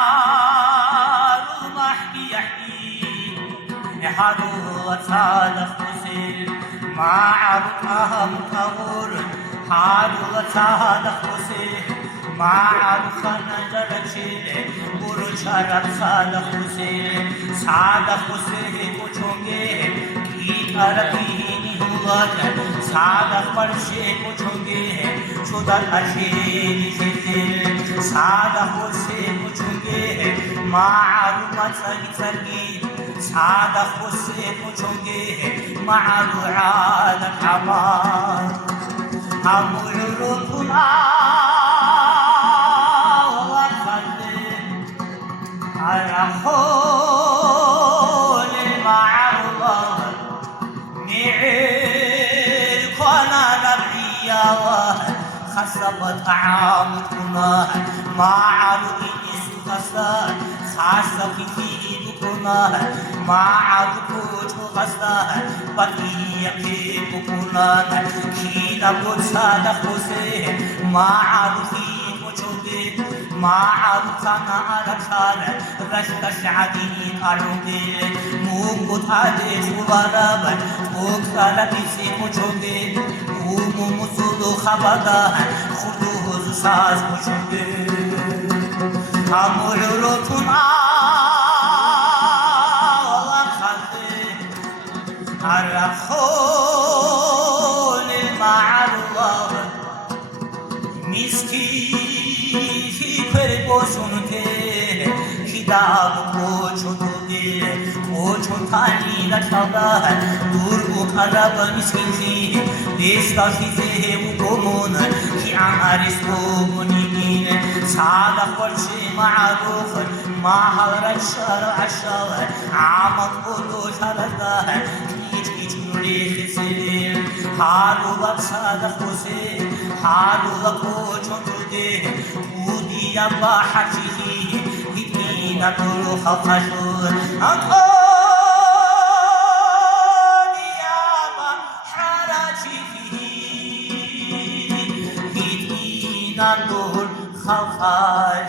معارو محكي يحكي حلو وصالح حسين معارو أهم كور حلو وصالح حسين معارو خنجر چيلے برو شرب صالح حسين صالح حسين पूछोगे की तरफीनी हुआ صالح परशे पूछोगे शुदा अशीनी صالح حسين पूछोगे معلومات سرقي صالح حسين पूछोगे معلومات عمار أمر ربنا على حول مع الله نعيقنا نبريا خصبت عامكنا مع رؤيس خصان خاصة في بكنا مع ركوت خصان بقية في بكنا كينا بوصالح حسين مع رفيق معروفنا رشال رشك شعبي أرودي موكو تادي سوارب موكا لبسي مجودي مومو مسولو خبادا خدوه زساز مجودي أمور روتنا وخلي الرخول المعروف مسكين بوشونته خداب کوچوده کوچوتانی نشاده دور بخراب مسکینی دستاشیزه وقومون کی عمارس کومونین صالح ورشي معروف ما هرج شرع الشوى عمق قلو شرده كيج نريخ سنين حالو بصالح حسين حالو بكوچوده يا بحشه هدينا تروح خشور أقول يا بحرشه هدينا تروح خشور